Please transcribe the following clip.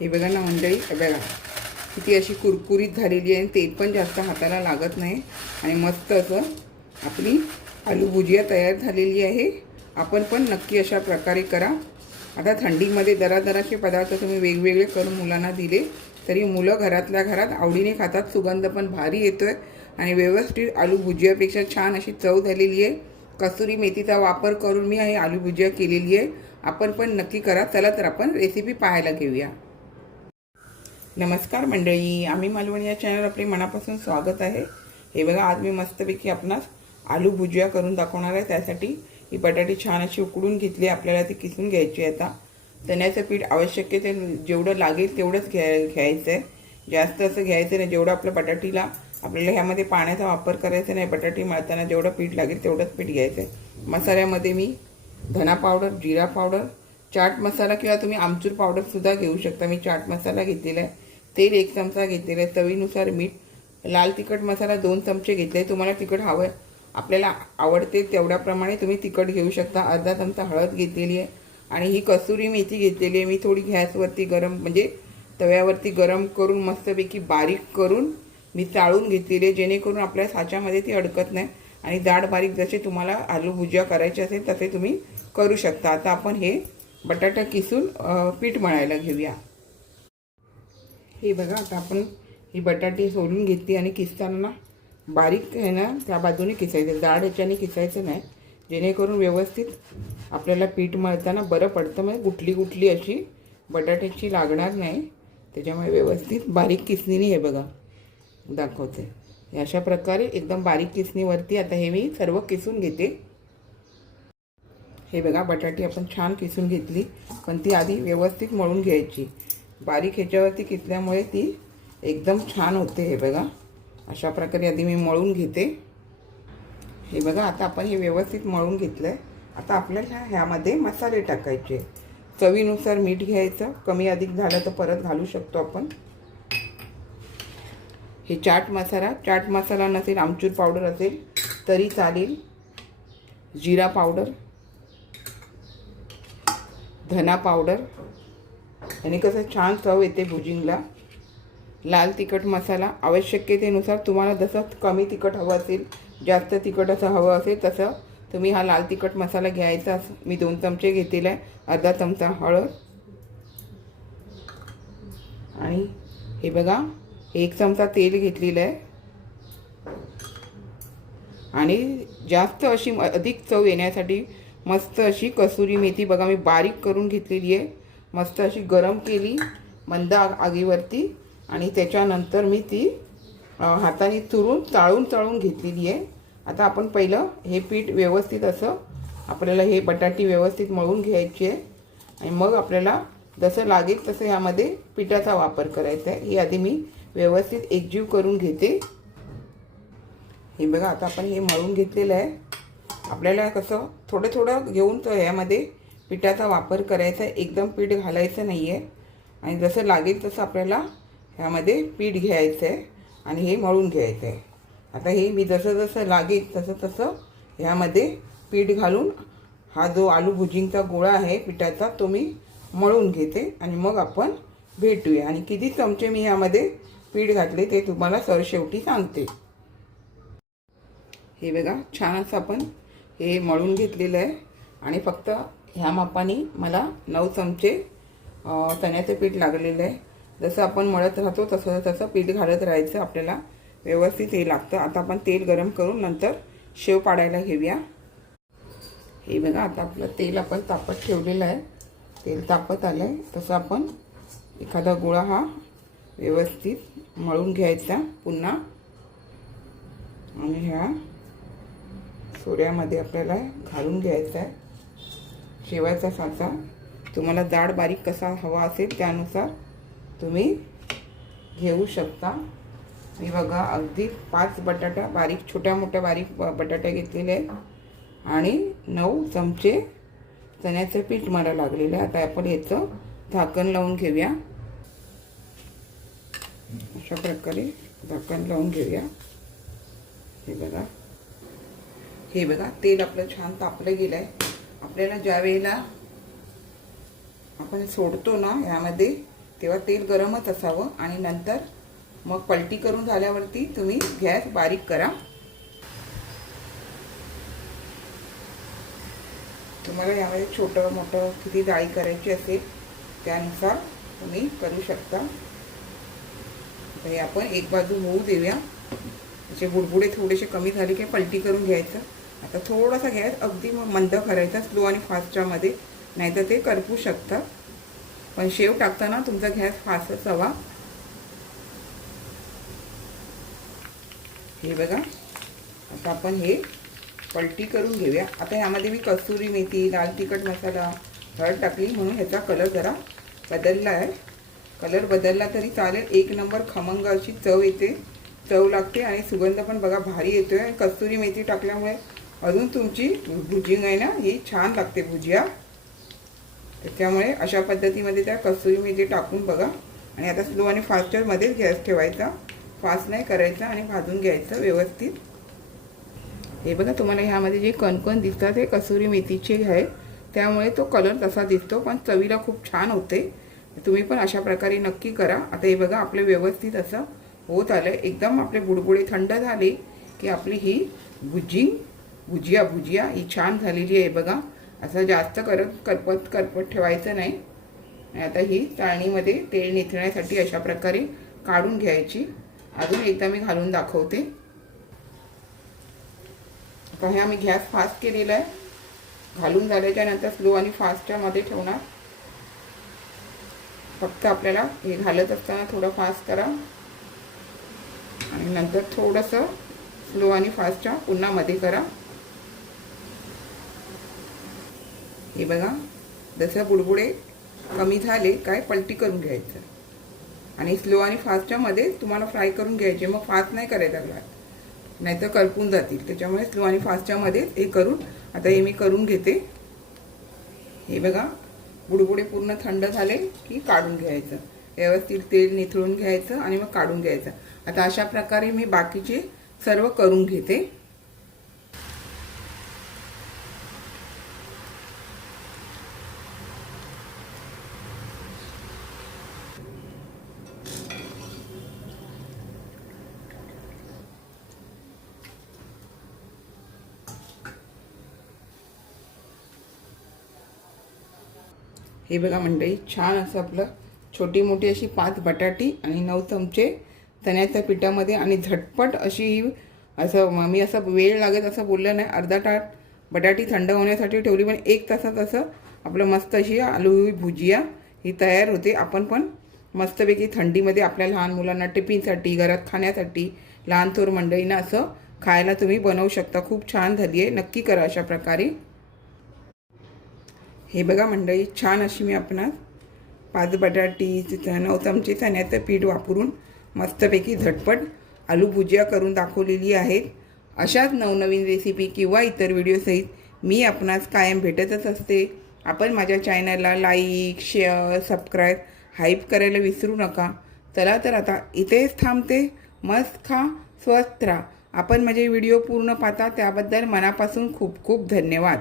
हे बघा ना मंडळी बघा. किती अशी कुरकुरीत झालेली आहे आणि तेल पण जास्त हाताला लागत नाही. आणि मस्त असं आपली आलू भुजिया तयार झालेली आहे. आपण पण नक्की अशा प्रकारे करा. आता थंडीमध्ये दरादराचे पदार्थ तुम्ही वेगवेगळे करून मुलांना दिले तरी मुलं घरातल्या घरात आवडीने खातात. सुगंध पण भारी येतो आहे आणि व्यवस्थित आलू भुजियापेक्षा छान अशी चव झालेली आहे. कसुरी मेथीचा वापर करून मी हे आलू भुजिया केलेली आहे. आपण पण नक्की करा. चला तर आपण रेसिपी पाहायला घेऊया. नमस्कार मंडळी आम्ही मालवणी या चॅनल आपले मनापासून स्वागत आहे. हे बघा आज मी मस्तपैकी आपणास आलू भुजिया करून दाखवणार आहे. त्यासाठी ही बटाटे छान अशी उकडून घेतली आपल्याला ती किसून घ्यायची आहे आता. चण्याचं पीठ आवश्यक आहे ते जेवढं लागेल तेवढंच घ्या घ्यायचं आहे. जास्त असं घ्यायचं नाही जेवढं आपल्या बटाटीला आपल्याला ह्यामध्ये पाण्याचा वापर करायचा नाही बटाटी मळताना जेवढं पीठ लागेल तेवढंच पीठ घ्यायचं आहे. मसाल्यामध्ये मी धना पावडर जिरा पावडर चाट मसाला किंवा तुम्ही आमचूर पावडरसुद्धा घेऊ शकता. मी चाट मसाला घेतलेला आहे. तेल एक चमचा घेतलेला आहे चवीनुसार मीठ लाल तिखट मसाला दोन चमचे घेतले तुम्हाला तिखट हवं आपल्याला आवडते तेवढ्याप्रमाणे तुम्ही तिखट घेऊ शकता. अर्धा चमचा हळद घेतलेली आहे आणि ही कसुरी मेथी घेतलेली आहे. मी थोडी गॅसवरती गरम म्हणजे तव्यावरती गरम करून मस्तपैकी बारीक करून मी चाळून घेतलेली आहे जेणेकरून आपल्या साच्यामध्ये ती अडकत नाही आणि जाड बारीक जसे तुम्हाला आलू भुजिया करायचे असेल तसे तुम्ही करू शकता. आता आपण हे बटाटा किसून पीठ मळायला घेऊया. हे बघा आता आपण ही बटाटी सोलून घेतली आणि किसताना बारीक आहे ना त्या बाजूने किसायचं. जाड ह्याच्याने किसायचं नाही. जेणेकरून व्यवस्थित आपल्याला पीठ मळताना बरं पडतं. म्हणजे गुठली गुठली अशी बटाट्याची लागणार नाही. त्याच्यामुळे व्यवस्थित बारीक किसणीने हे बघा दाखवते. अशा प्रकारे एकदम बारीक किसणीवरती आता हे मी सर्व किसून घेते. हे बघा बटाटी आपण छान किसून घेतली. पण ती आधी व्यवस्थित मळून घ्यायची. बारीक ह्याच्यावरती किसल्यामुळे ती एकदम छान होते हे बघा. अशा प्रकारे आधी मी मळून घेते. हे बघा आता आपण हे व्यवस्थित मळून घेतलं आहे आता आपल्याला ह्यामध्ये मसाले टाकायचे. चवीनुसार मीठ घ्यायचं. कमी अधिक झालं तर परत घालू शकतो आपण. हे चाट मसाला चाट मसाला नसेल आमचूर पावडर असेल तरी चालेल. जिरा पावडर धना पावडर आणि कसं छान चव येते भुजिंगला. लाल तिखट मसाला आवश्यकतेनुसार तुम्हाला जसं कमी तिखट हवं असेल जास्त तिखट असं हवं असेल तसं तुम्ही हा लाल तिखट मसाला घ्यायचा मी दोन चमचे घेतलेला आहे अर्धा चमचा हळद. आणि हे बघा एक चमचा तेल घेतलेलं आहे. आणि जास्त अशी म- अधिक चव येण्यासाठी मस्त अशी कसुरी मेथी बघा मी बारीक करून घेतलेली आहे. मस्त अशी गरम केली मंद आग आगीवरती. आणि त्याच्यानंतर मी ती हाताने चुरून चाळून चाळून घेतलेली आहे. आता आपण पहिलं हे पीठ व्यवस्थित असं आपल्याला हे बटाटी व्यवस्थित मळून घ्यायची आहे. आणि मग आपल्याला जसं लागेल तसं यामध्ये पिठाचा वापर करायचा आहे. ही आधी मी व्यवस्थित एकजीव करून घेते. हे बघा आता आपण हे मळून घेतलेलं आहे. आपल्याला कसं थोडं थोडं घेऊन तर यामध्ये पिठाचा वापर करायचा आहे एकदम पीठ घालायचं नाही आहे आणि जसं लागेल तसं आपल्याला ह्यामध्ये पीठ घ्यायचं आहे आणि हे मळून घ्यायचं आहे आता हे मी जसं जसं लागेल तसं तसं ह्यामध्ये पीठ घालून हा जो आलू भुजिंगचा गोळा आहे पिठाचा तो मी मळून घेते आणि मग आपण भेटूया. आणि किती चमचे मी ह्यामध्ये पीठ घातले ते तुम्हाला सरशेवटी सांगते. हे बघा छान असं आपण हे मळून घेतलेलं आहे. आणि फक्त ह्या मापाने मला नऊ चमचे चण्याचं पीठ लागलेलं आहे. जसं आपण मळत राहतो तसं तसं पीठ घालत राहायचं आपल्याला व्यवस्थित हे लागतं. आता आपण तेल गरम करून नंतर शेव पाडायला घेऊया. हे बघा आता आपलं तेल आपण तापत ठेवलेलं आहे. तेल तापत आलं आहे तसं आपण एखादा गोळा हा व्यवस्थित मळून घ्यायचा पुन्हा. आणि ह्या सोऱ्यामध्ये आपल्याला घालून घ्यायचा आहे. ठेवायचा साचा. तुम्हाला जाड बारीक कसा हवा असेल त्यानुसार तुम्ही घेऊ शकता. मी बघा अगदी पाच बटाटा बारीक छोट्या मोठ्या बारीक बटाट्या घेतलेले आहेत. आणि नऊ चमचे चण्याचं पीठ मला लागलेलं आहे. आता आपण याचं झाकण लावून घेऊया. अशा प्रकारे झाकण लावून घेऊया. हे बघा. हे बघा तेल आपलं छान तापलं गेलं आहे आपल्याला ज्या वेळेला आपण सोडतो ना यामध्ये तेव्हा तेल गरमच असावं आणि नंतर मग पलटी करून झाल्यावरती तुम्ही गॅस बारीक करा. तुम्हाला यामध्ये छोटं मोठं किती जाळी करायची असेल त्यानुसार तुम्ही करू शकता. हे आपण एक बाजू होऊ देऊया. त्याचे बुडबुडे थोडेसे कमी झाले की पलटी करून घ्यायचं. आता थोडासा गॅस अगदी मग मंद करायचा स्लो आणि फास्टच्यामध्ये नाहीतर ते करपू शकतात पण शेव टाकताना तुमचा गॅस फास्टच हवा हे बघा. आता आपण हे पलटी करून घेऊया. आता ह्यामध्ये मी कस्तुरी मेथी लाल तिखट मसाला हळद टाकली. म्हणून ह्याचा कलर जरा बदलला आहे. कलर बदलला तरी चालेल. एक नंबर खमंग अशी चव येते. चव लागते आणि सुगंध पण बघा भारी येतोय. आणि कस्तुरी मेथी टाकल्यामुळे अजून तुमची भुजिंग आहे ना ही छान लागते भुजिया. त्याच्यामुळे अशा पद्धतीमध्ये त्या कसुरी मेथी टाकून बघा. आणि आता स्लो आणि फास्टरमध्येच गॅस ठेवायचा. फास्ट नाही करायचा आणि भाजून घ्यायचं व्यवस्थित. हे बघा तुम्हाला ह्यामध्ये जे कणकण दिसतात हे कसुरी मेथीचे आहे. त्यामुळे तो कलर तसा दिसतो पण चवीला खूप छान होते. तुम्ही पण अशा प्रकारे नक्की करा. आता हे बघा आपले व्यवस्थित असं होत आलं आहे एकदम आपले बुडबुडे थंड झाले की आपली ही भुजी भुजिया भुजिया ही छान झालेली आहे बघा. असं जास्त करत करपत करपत ठेवायचं नाही. आता ही चाळणीमध्ये तेल निथळण्यासाठी अशा प्रकारे काढून घ्यायची. अजून एकदा मी घालून दाखवते. आता हे आम्ही गॅस फास्ट केलेला आहे. घालून झाल्याच्यानंतर स्लो आणि फास्टच्यामध्ये ठेवणार. फक्त आपल्याला हे घालत असताना थोडं फास्ट करा. आणि नंतर थोडंसं स्लो आणि फास्टच्या पुन्हा मध्ये करा. हे बघा जसं बुडबुडे कमी झाले काय पलटी करून घ्यायचं. आणि स्लो आणि फास्टच्यामध्ये तुम्हाला फ्राय करून घ्यायचे मग फास्ट नाही करायला लागला नाहीतर करपून जातील. त्याच्यामुळे स्लो आणि फास्टच्यामध्ये हे करून आता हे मी करून घेते. हे बघा बुडबुडे पूर्ण थंड झाले की काढून घ्यायचं. व्यवस्थित तेल निथळून घ्यायचं आणि मग काढून घ्यायचं. आता अशा प्रकारे मी बाकीचे सर्व करून घेते. हे बघा मंडळी छान असं आपलं छोटी मोठी अशी पाच बटाटी आणि नऊ चमचे चण्याच्या पिठामध्ये आणि झटपट अशी असं मी असं वेळ लागत असं बोललं नाही अर्धा तास बटाटी थंड होण्यासाठी ठेवली पण एक तासात असं आपलं मस्त अशी आलू भुजिया ही तयार होते. आपण पण मस्तपैकी थंडीमध्ये आपल्या लहान मुलांना टिफिनसाठी घरात खाण्यासाठी लहान थोर मंडळींना असं खायला तुम्ही बनवू शकता. खूप छान झाली आहे. नक्की करा अशा प्रकारे. हे बघा मंडळी छान अशी मी आपणास पाच बटाटी नऊ चमचे चण्याचं पीठ वापरून मस्तपैकी झटपट आलू भुजिया करून दाखवलेली आहेत. अशाच नवनवीन रेसिपी किंवा इतर व्हिडिओसहित मी आपणास कायम भेटतच असते. आपण माझ्या चॅनलला लाईक शेअर सबस्क्राईब हाईप करायला विसरू नका. चला तर आता इथेच थांबते. मस्त खा स्वस्त राहा. आपण माझे व्हिडिओ पूर्ण पाहता त्याबद्दल मनापासून खूप खूप धन्यवाद.